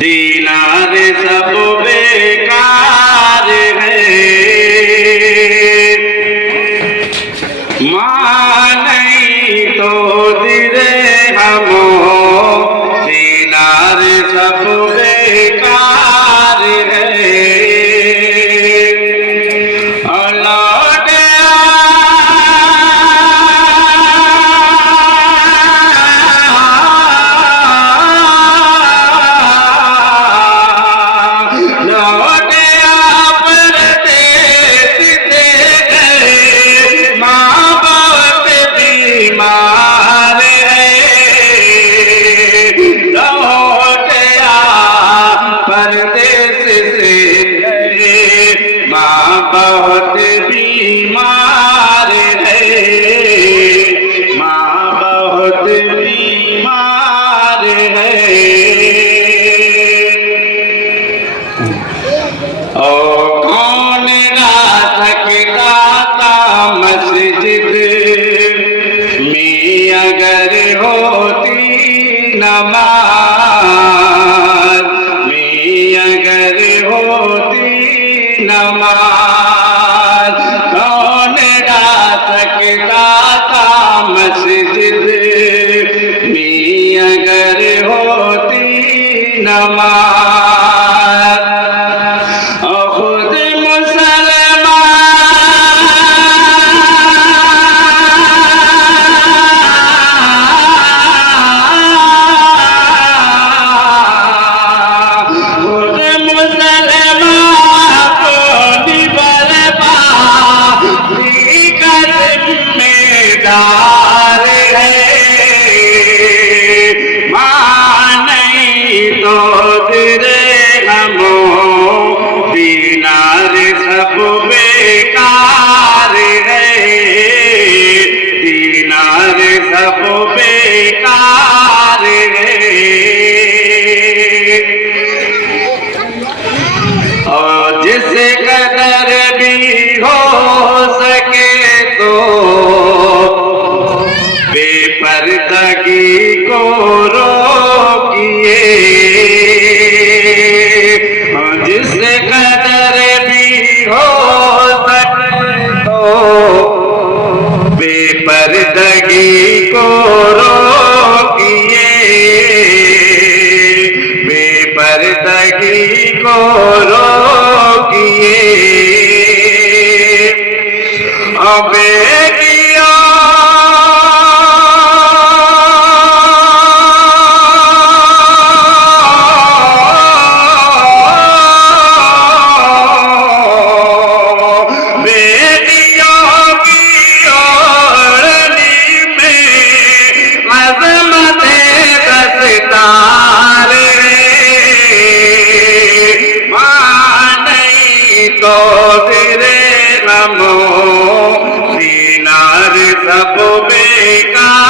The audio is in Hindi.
दीनार सब बेकार है, माँ नहीं तो दिरे हमो, दीनार सब बेकार है। बहुत बीमार है, माँ बहुत बीमार है। ओ कौन रात सकता था मस्जिद में अगर होती नमाज, में अगर होती नमाज। मस्जिद में अगर होती नमाज, खुद मुसलमान को निबरबा कर जिम्मेदार दीनार सब बेकार है, दीनार सब बेकार है। और जिस कदर भी हो सके तो बेपर्दगी को रोकिए, जिस कदर भी हो सके तो बेपर्दगी को रोकिए, बेपर्दगी को रोकिए। बेटियों तो तेरे नमो, दीनार सब बेकार।